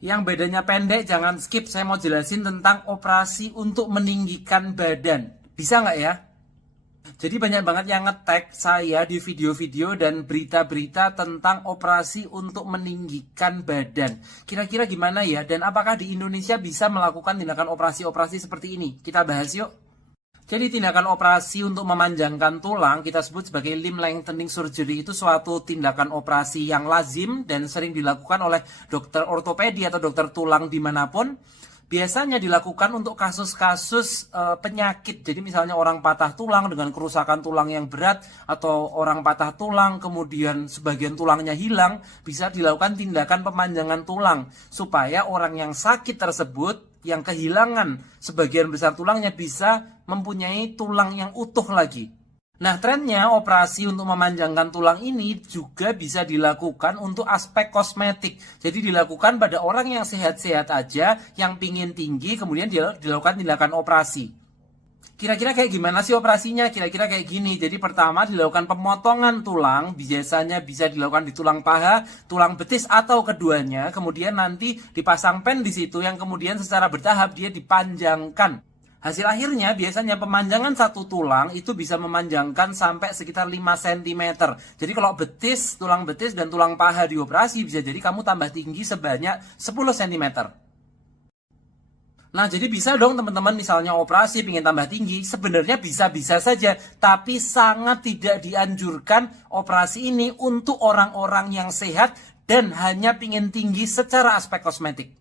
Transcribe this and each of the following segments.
Yang bedanya pendek, jangan skip. Saya mau jelasin tentang operasi untuk meninggikan badan. Bisa nggak ya? Jadi banyak banget yang nge-tag saya di video-video dan berita-berita tentang operasi untuk meninggikan badan. Kira-kira gimana ya? Dan apakah di Indonesia bisa melakukan tindakan operasi-operasi seperti ini? Kita bahas yuk. Jadi tindakan operasi untuk memanjangkan tulang kita sebut sebagai limb lengthening surgery itu suatu tindakan operasi yang lazim dan sering dilakukan oleh dokter ortopedi atau dokter tulang dimanapun. Biasanya dilakukan untuk kasus-kasus penyakit. Jadi misalnya orang patah tulang dengan kerusakan tulang yang berat atau orang patah tulang kemudian sebagian tulangnya hilang, bisa dilakukan tindakan pemanjangan tulang supaya orang yang sakit tersebut yang kehilangan sebagian besar tulangnya bisa mempunyai tulang yang utuh lagi. Nah, trennya operasi untuk memanjangkan tulang ini juga bisa dilakukan untuk aspek kosmetik. Jadi dilakukan pada orang yang sehat-sehat aja, yang pingin tinggi, kemudian dilakukan tindakan operasi. Kira-kira kayak gimana sih operasinya? Kira-kira kayak gini. Jadi pertama dilakukan pemotongan tulang, biasanya bisa dilakukan di tulang paha, tulang betis atau keduanya. Kemudian nanti dipasang pen di situ yang kemudian secara bertahap dia dipanjangkan. Hasil akhirnya biasanya pemanjangan satu tulang itu bisa memanjangkan sampai sekitar 5 cm. Jadi kalau betis, tulang betis dan tulang paha dioperasi bisa jadi kamu tambah tinggi sebanyak 10 cm. Nah, jadi bisa dong teman-teman misalnya operasi ingin tambah tinggi, sebenarnya bisa-bisa saja, tapi sangat tidak dianjurkan operasi ini untuk orang-orang yang sehat dan hanya ingin tinggi secara aspek kosmetik.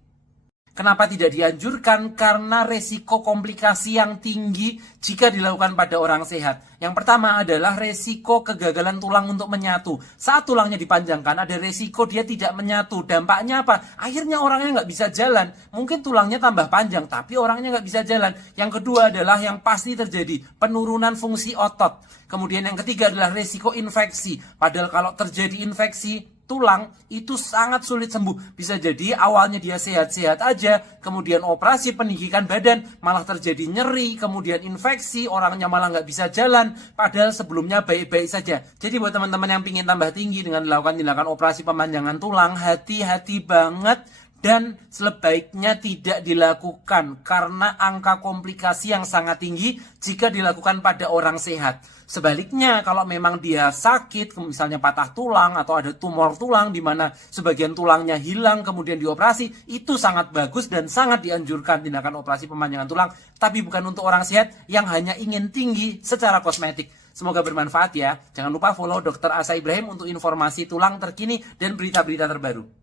Kenapa tidak dianjurkan? Karena resiko komplikasi yang tinggi jika dilakukan pada orang sehat. Yang pertama adalah resiko kegagalan tulang untuk menyatu. Saat tulangnya dipanjangkan, ada resiko dia tidak menyatu. Dampaknya apa? Akhirnya orangnya nggak bisa jalan. Mungkin tulangnya tambah panjang, tapi orangnya nggak bisa jalan. Yang kedua adalah yang pasti terjadi penurunan fungsi otot. Kemudian yang ketiga adalah resiko infeksi. Padahal kalau terjadi infeksi tulang itu sangat sulit sembuh. Bisa jadi awalnya dia sehat-sehat aja, kemudian operasi peninggikan badan malah terjadi nyeri, kemudian infeksi, orangnya malah nggak bisa jalan, padahal sebelumnya baik-baik saja. Jadi buat teman-teman yang ingin tambah tinggi dengan dilakukan tindakan operasi pemanjangan tulang, hati-hati banget dan sebaiknya tidak dilakukan karena angka komplikasi yang sangat tinggi jika dilakukan pada orang sehat. Sebaliknya, kalau memang dia sakit, misalnya patah tulang atau ada tumor tulang di mana sebagian tulangnya hilang kemudian dioperasi, itu sangat bagus dan sangat dianjurkan tindakan operasi pemanjangan tulang, tapi bukan untuk orang sehat yang hanya ingin tinggi secara kosmetik. Semoga bermanfaat ya. Jangan lupa follow Dr. Asa Ibrahim untuk informasi tulang terkini dan berita-berita terbaru.